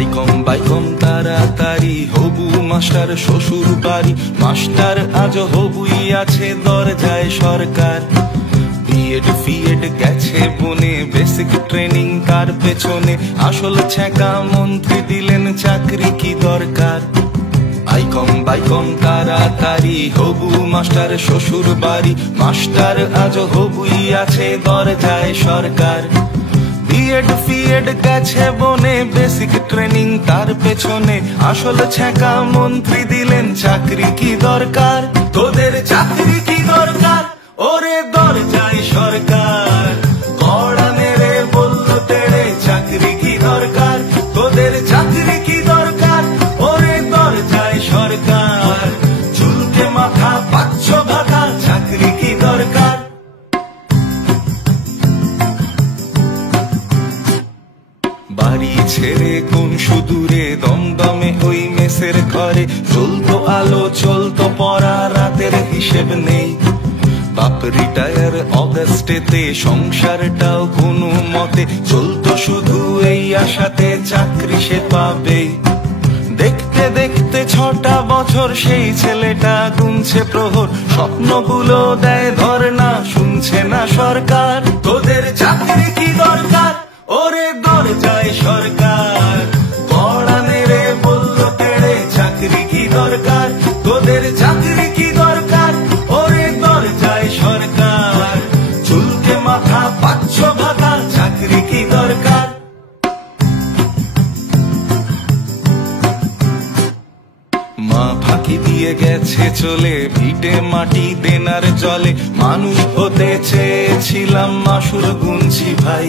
বাইকম তাড়াতাড়ি হবু মাস্টার শ্বশুর বাড়ি, মাস্টার আজ হবুই আছে দরজায় সরকার। বিএড ফিএড গেছে বনে, বেসিক ট্রেনিং তার পেছনে, আসল ছ্যাঁকা মন্ত্রী দিলেন চাকরি কি দরকার। বাইকম তাড়াতাড়ি হবু মাস্টার শ্বশুর বাড়ি, মাস্টার আজ হবুই আছে দরজায় সরকার। বিএড ফিএড গেছে বনে, বেসিক ট্রেনিং তার পেছনে, আসল ছ্যাঁকা মন্ত্রী দিলেন চাকরি কি দরকার। তোদের চাকরি কি দরকার ওরে দরজায় সরকার, কড়া মেরে বললো তেড়ে চাকরি কি দরকার। তোদের চাকরি কি দরকার ওরে দরজায় সরকার, চুলকে মাথা পাচ্ছ ভাতা চাকরি কি দরকার। বাড়ি ছেড়ে কোন সুদূরে দমদমে ওই মেসের ঘরে, চলতো আলো চলতো পড়া রাতের হিসেব নেই। বাপ রিটায়ার অগাস্টেতে, সংসারটাও কোনো মতে চলতো শুধু এই আশাতে চাকরি সে পাবে। দেখতে দেখতে 6টা বছর সেই ছেলেটা গুনছে প্রহর, স্বপ্নগুলো দেয় ধর্ণা শুনছে না সরকার। তোদের চাকরি কি দরকার ওরে দরজায় সরকার, কড়া মেরে বললো তেড়ে চাকরি কি দরকার। তোদের চাকরি কি দরকার ওরে দরজায় সরকার, চুলকে মাথা পাচ্ছ ভাতা চাকরি কি দরকার। মা ফাঁকি দিয়ে গেছে চলে, ভিটে মাটি দেনার জলে, মানুষ হতে চেয়েছিলাম মাসুর গুনছি ভাই।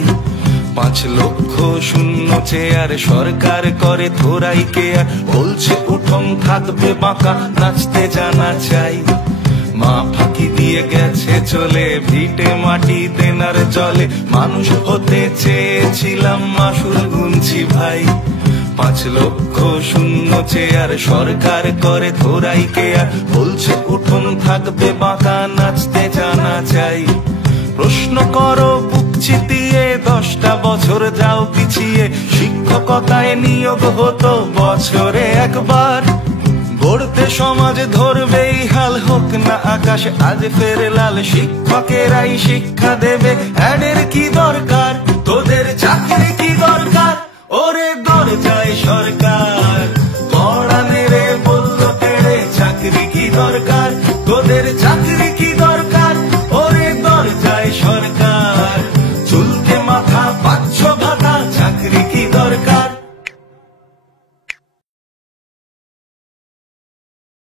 5 লক্ষ শূন্য চেয়ার সরকার করে থোড়াই কেয়ার, বলছে উঠোন থাকবে বাঁকা নাচতে জানা চাই। মা ফাঁকি দিয়ে গেছে চলে, ভিটে মাটি দেনার জলে, মানুষ হতে চেয়েছিলাম মাসুর গুনছি ভাই। 5 লক্ষ শূন্য চেয়ার সরকার করে থোড়াই কেয়ার, বলছে উঠোন থাকবে বাঁকা নাচতে জানা চাই। প্রশ্ন করো বুক চিতিয়ে, 10টা বছর যাও পিছিয়ে, শিক্ষকতায় নিয়োগ হতো বছরে একবার। গড়তে সমাজ ধরবেই হাল, হোক না আকাশ আজ ফের লাল, শিক্ষকেরাই শিক্ষা দেবে অ্যাডের কি